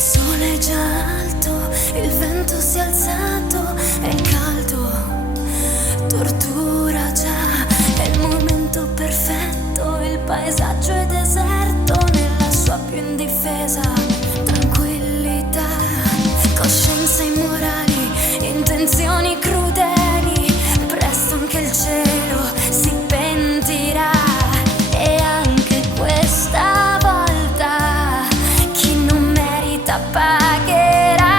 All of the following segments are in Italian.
sole è già alto, il vento si è alzato, è caldo, tortura già, è il momento perfetto, il paesaggio è deserto, nella sua più indifesa tranquillità, coscienze immorali, intenzioni crudeli, presto anche il cielo si pentirà. E anche questa volta chi non merita pagherà.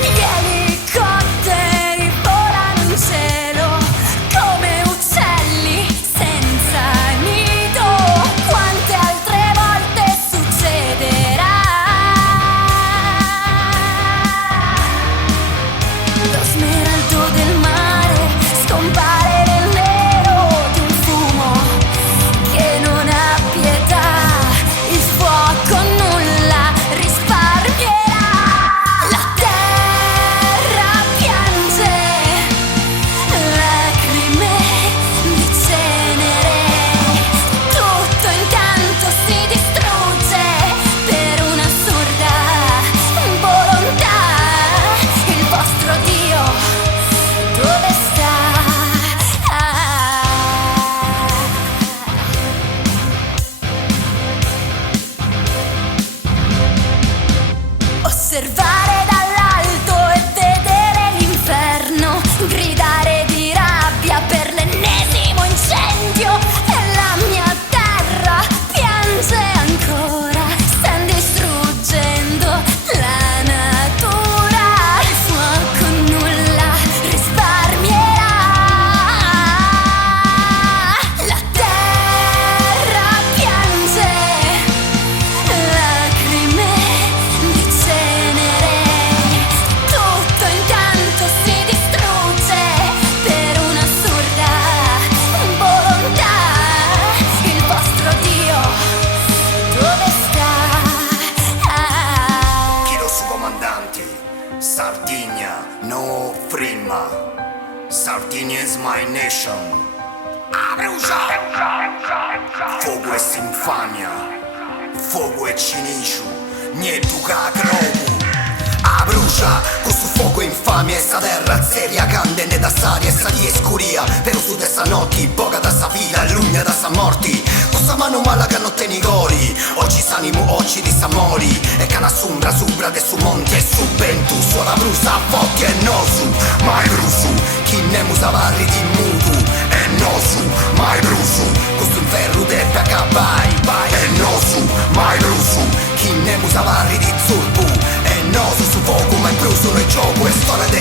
Gli elicotteri volano in cielo come uccelli senza nido. Quante altre volte succederà? Lo smeraldo del mare scompare nel nero di un fumo che non ha pietà. Il fuoco nulla risparmierà. La terra piange lacrime di cenere. Tutto intanto si distrugge per un'assurda volontà. Il vostro Dio dove sta? Osservare dall'alto e vedere l'inferno, gridare di rabbia per l'ennesimo incendio, e la mia terra piange ancora, sta distruggendo la natura. Il fuoco nulla risparmierà. La terra piange lacrime di cenere. Tutto intanto si distrugge per un'assurda volontà. Il vostro Dio dove sta? Chiedo su comandanti, Sardinia, no frimma. Sardinia is my nation. Abrusa! Fogo e sinfania, fogo e cinicio, niente ca grogu. Abrucia, questo fuoco infamia, essa terra seria, candene da saria, essa di escuria, però su dessa notti, boga da sa vita, lugna da sa morti, questa mano mala che notte ni gori, oggi s'animo, oggi di samori, e cana sombra, subra de su monti e su ventu, suona brusa, fotti e nosu, mai brusu, chi ne musavarri di mutu, e nosu, mai brusu, questo inferno deve accabai, e nosu, mai brusu, chi ne musavarri di zurbu, e nosu su fuoco, mai brusu, noi gioco e storia de